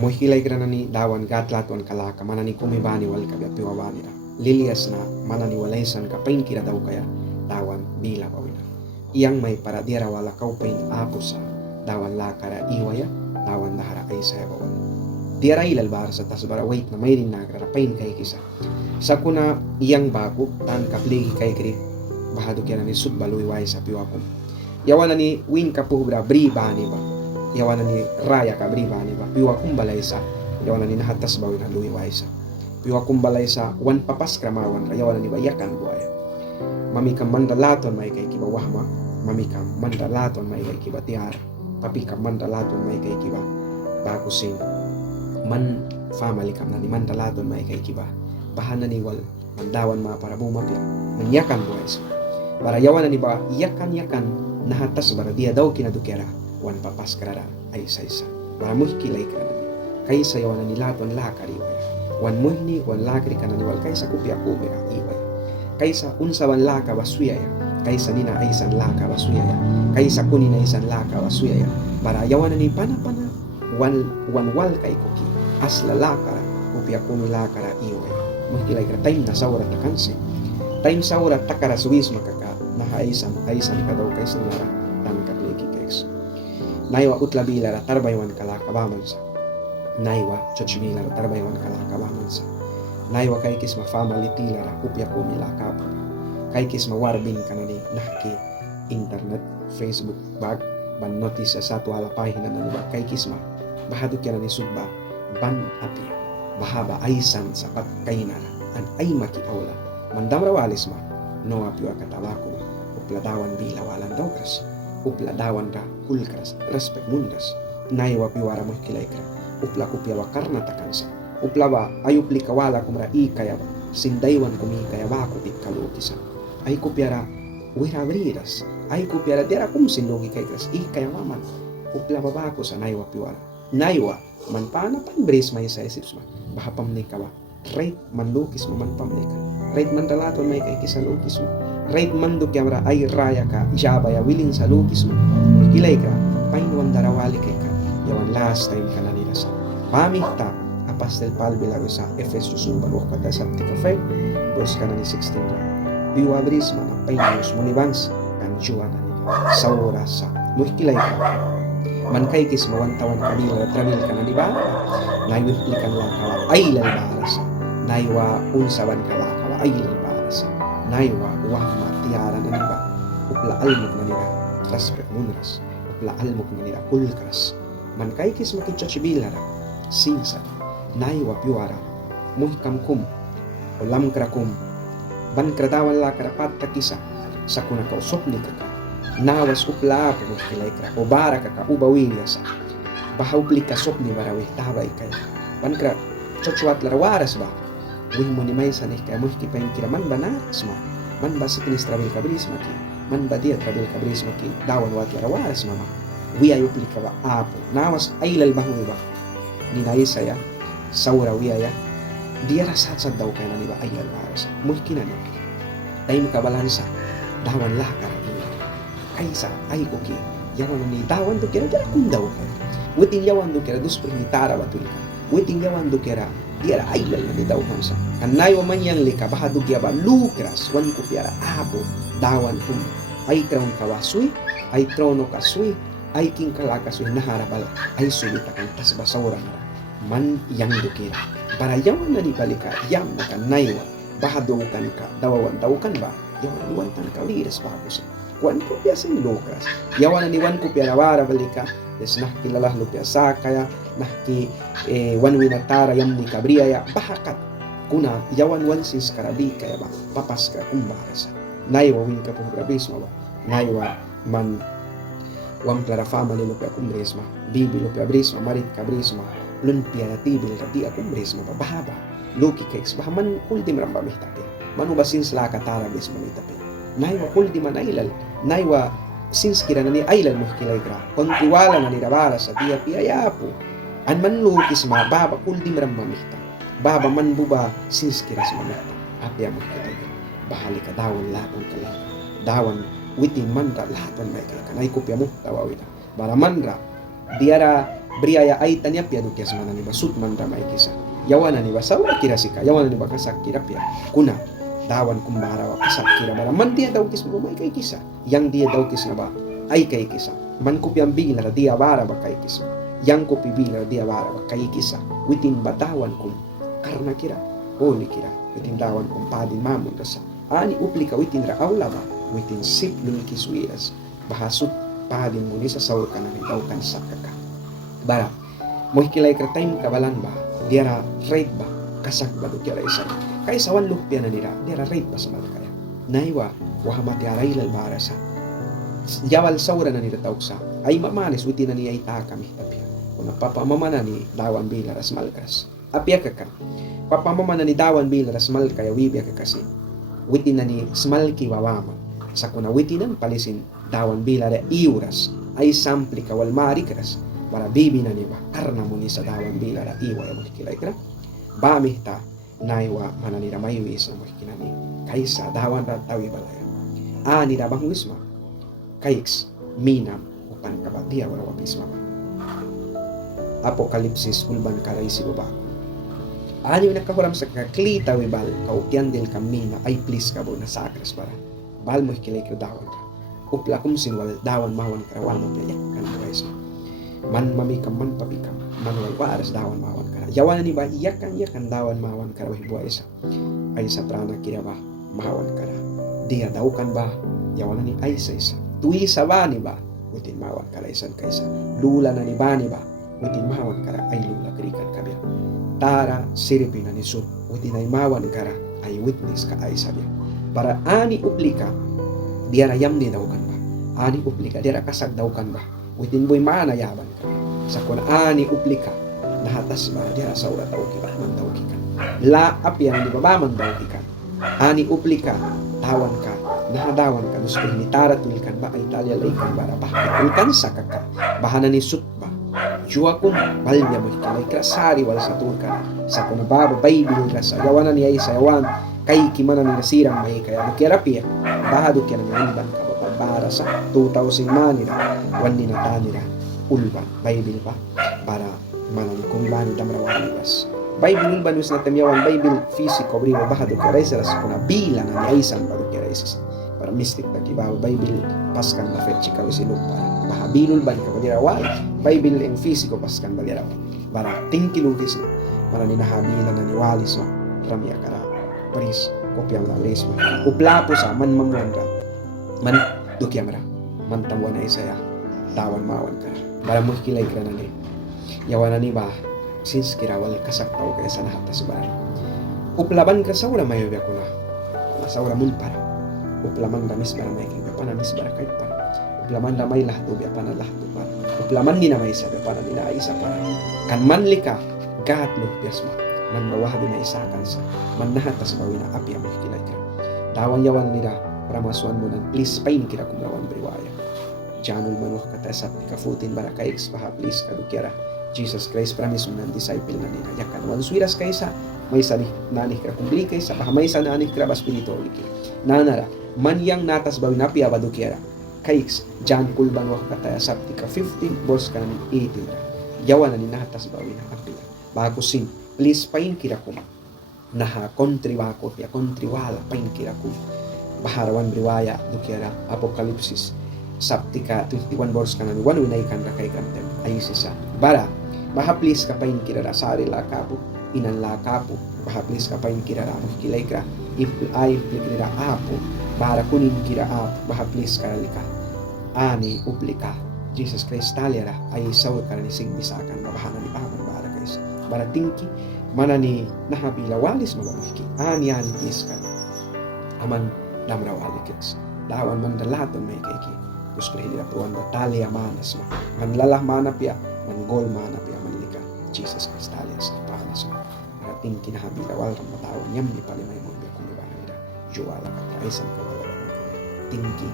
Mohilay granani dawan gatlaton kalaka manani kumibani wal kabya piwawani ra. Lilias na manani walaisan ka pain kira daw kaya dawan bila pawina. Iyang may para dira wala kau pain apusa dawan lakara iwaya dawan dahara ay saya bawan. Dira ilal bar sa tasbara wait na may rin nagra pain kay kisa. Sa kuna iyang bago tan kapligi kay kiri bahado kaya ni sudbaluy way sa piwakom. Yawana ni win kapuhra bri bani ba. Yawana ni raya ka bri bani ba. Piwakom balay sa yawana ni nahatas bawi na luy way sa. Piwakom balay sa wan papas kramawan yawana ni bayakan buaya. Mamikam mandalaton may kay kiba wahma. Mamikam mandalaton may kay kiba tiara. Papikam mandalaton may kay kiba bagusin. Man family kam na ni mandalaton may kay kiba. Bahana ni wal mandawan mga para bumapya. Manyakan buaya sa. Para yawan na ni ba yakan nahatas bara dia daw kinadukera wan papas karara ay isa para muhkilay ka na kaysa yawan na nilaton lakari iway wan muhni wan lakari ka na niwal kaysa kupya kubya iway kaysa unsawan laka wasuyaya kaysa nina aysan laka wasuyaya kaysa kunina aysan laka wasuyaya para yawan na ni panapana wan wal kay kuki asla lakara kupya kumi lakara iway muhkilay ka time na sawra takansi time sawra takara suwis makaka aysan ka daw kay sinara tan kapleki keks naiwa utlabila ra tarbaywan kalaka bamansa naiwa chochbila ra tarbaywan kalaka bamansa naiwa kay kisma family tila ra kupya kumila kap kay kisma warbin kanani nahki internet Facebook bag ban notice sa tuala pahina na ba kay kisma bahado kya ni subba ban apia bahaba aysan sa patkainara an ay makiaula mandam rawalis ma no apio katabako upladawan bila walan dawkras upladawan ra kulkras respect mundas naiwa piwara mo kilaykra upla kupya wakarna takansa uplawa ayupli kawala kumra ikaya sindaywan kumi kaya wako tikkalukisa ay kupyara wira briras ay kupyara dera kum sindogi kay kras ikaya waman upla babako sa naiwa piwara naiwa man pana pan bris may sa isips ma bahapam ni kawa right mandukis mo man pamnika right man dalaton may kay kisalukis mo right manduk yamra ay raya ka jaba ya willing sa lukis mo kilay ka painwan darawali kay ka yawan last time ka na nila sa pamihta apastel palbilago sa Efesus suban wak pada sabti kafe bos ka na ni 16 ra biwa bris man painus mo ni bangs kan juwa na nila sa oras sa muhkilay ka man kay kis mawantawan kabila travel ka na di ba naiwipli kan lakawa ay lalbara sa naiwa unsawan ka lakawa ay lalbara sa naiwa wahma tiara na niba upla almuk na nila respect munras upla almuk na nila kulkras man kay kis makichachibila ra sinsa naiwa piwara muhkam kum o lamkra kum ban kradawan la karapat takisa sa kuna kausop ni kaka nawas upla ako kilay kra o bara kaka ubawilya sa bahawpli kasop ni barawih tabay kaya ban kra chochwat larawaras ba wih mo ni may sanih kaya muhkipain kiraman banaras ma man ba si kinis travel kabris maki man ba dia travel kabris maki dawan wat larawaras mama wi ayo plika ba apo nawas ay lalbang ba ni naisaya saura wi aya dia rasat sa daw kaya na ba ay lalbaras muhkina ni time kabalansa dawan lah kara kaysa ay kuki yawan ni dawan do kira dira kum daw kaya witing yawan do kira dus pernitara batul ka witing yawan do kira dia ay lal ni daw kansa kanay wa man yang lika bahadug ya ba lukras wan ko piara abo dawan tum ay tron kawasui ay trono kasui ay king kalakasui naharabal ay sulita kan tas basawra na man yang dukira para yawan na di balika yang na kanay wa bahadug kan ka dawan daw kan ba yawan wan tan ka liras bagus wan ko piya sin lukras yawan ni wan ko piara wara balika des nah kilalah lupya sakaya nah ki wan winatara yam ni kabriya ya bahakat kuna yawan wan sis karabi kaya ba papas ka kumbarasa naiwa win ka prograbismo ba naiwa man wan klara family lupya kumbrisma bibi lupya brisma marit kabrisma lumpia tibil rati akumbrisma ba bahaba luki keks bahaman kultim ramba mihtapi manu basin sla katara bisma mihtapi naiwa kultim anailal naiwa since kira na ni ailal muhkilay kra kontiwala na ni rabara sa tiya piyayapo an man lukis ma baba kuldim ramba mihta baba man buba since kira sa mamihta apya muhkilay kra bahali ka dawan lapon ka lang dawan witin man ra lahat man may kaya kanay kopya mo tawawita bara man ra diara briaya ay tanya pia dukias mana ni basut man ramai kisa yawana ni basawa kira sika yawana ni bakasak kira pia kuna dawan kumbara wa kasak kira bara man dia daukis mo may kay kisa yang dia daukis na ba ay kay kisa man ko piang bigla dia bara ba kay kisa yang ko pibila dia bara ba kay kisa witin batawan kum karna kira ni kira witin dawan kum padin mamun kasa ani uplika witin ra aula ba witin sip lul kisuiras bahasut padin mo ni sa saur kana ni daukan sakaka bara mo kilay ka time kabalan ba diara rate ba kasak ba do kira isa kay sawan lupya na nila diara rate ba sa malkaya naiwa wahamati arailal bara sa jawal saura na nila tauksa ay mamanis witin na niya ita kami tapya kung napapamamana ni dawan bila ras malkas apya ka papamamana ni dawan bila ras malkaya wibya ka kasi witin na ni smalki wawama sa kuna witinan palisin dawan bila da iuras ay sampli kawal marikras para bibi na niba karna mo ni sa dawan bila da iwa ya makikilay ka bamih ta naiwa mananira mayuis na makikinani kaysa dawan da tawi balaya ani da bang wisma kaiks minam upan kabatia wala wapisma apokalipsis ulban karay si baba ani nakahuram sa kaklita wibal kaupyan del kamina ay please ka bo na sakras para bal mo hikilay ka dawan ka upla kum sinwal dawan mawan karawal mo piyak kan guys man mamikam man pabikam man walwaras dawan mawan kara yawan ni ba iyakan dawan mawan kara hibuay sa ay sa trana kira ba mawan kara dia daukan ba yawan ni ay sa isa tuwi sa ba ni ba witin mawan kara isan kaysa lula na ni ba witin mawan kara ay lula karikan kabya tara siripin na ni su witin ay mawan kara ay witness ka ay sabi para ani uplika diara yam ni daukan ba ani uplika diara kasag daukan ba witin boy mana yaban ka sa kun ani uplika nahatas ba diara saura tao kiba man daw kikan la apyan di ba man daw kikan ani uplika tawan ka nahadawan ka gusto ni tara tulikan ba ay talya laikan bara ba ulkan sa kaka bahana ni sutba juwa kum balnya mo kalay krasari wala sa tulkan sa kun baba baby ka sa yawan ni ay sa yawan kay kimana ni nasirang may kaya bukirapi bahado kaya ni unban ka para sa 2000 manira wani na tanira ulban Bible pa para manang kung bani damrawani bas Bible ulban us na tamyawan Bible physical bri bahado kaya sa kuna bilang na isang bado kaya para mystic na kibaw Bible paskan na fetch ka usilog para bahabilul ban ka badira wal Bible and physical paskan badira para tingkilugis na para ninahabilan na niwalis no ramya kara paris kopya na res mo uplapo sa man mamwanda man dukia mara mantamuan na isa ya tawan mawan ka para mo kilay ka na ni yawan ni ba since kirawal kasaktaw kaya sa nahatas ba uplaban ka sa wala mayo ko na sa wala mun para uplaman damis para may king pa na mis para kay para uplaman na may lahto bi pa na lahto para uplaman ni na may sabi para ni na isa para kan manli ka gat lo piasma man bawah di na isa kan sa man nahatas ba wina api mo kilay ka dawan yawan nila para masuan mo ng please pain kira kumlawan briwaya janul manuh kata sat kafutin bara kay expaha please kadukira Jesus Christ promise mo ng disciple na nila yakan wan suiras kaysa may sa nanih kira kumbli kaysa pahamay sa nanih kira spiritual ki nanara manyang natas bawi napi abadukira kay jan kulban wah kata sat ka 15 verse kan 18 yawan ni natas bawi na api bago sing please pain kira kum naha kontriwako ya kontriwala pain kira kum baharawan riwaya dukira apokalipsis saptika 21 verse kanan one winaikan ka kay kantem ay sisa bara bahaplis ka pain kirara sari la kapu inan la kapu bahaplis ka pain kirara mo kilay ka if ay kirara apo bara kunin kira apo bahaplis ka lika ani uplika Jesus Christ talyara ay saw ka ni sigbisakan mabahana ni paman bara guys bara tingki mana ni nahabila walis mabahiki ani please ka aman damraw alikits dawan man dalaton may kayki gusto nila puwan batalya manas mo man lalah manapya man gol manapya man lika Jesus Christ talyas panas mo rating kinahabila wal ram matawan yam ni palimay mo kung iba nila juwala ka aysan ka wala tingki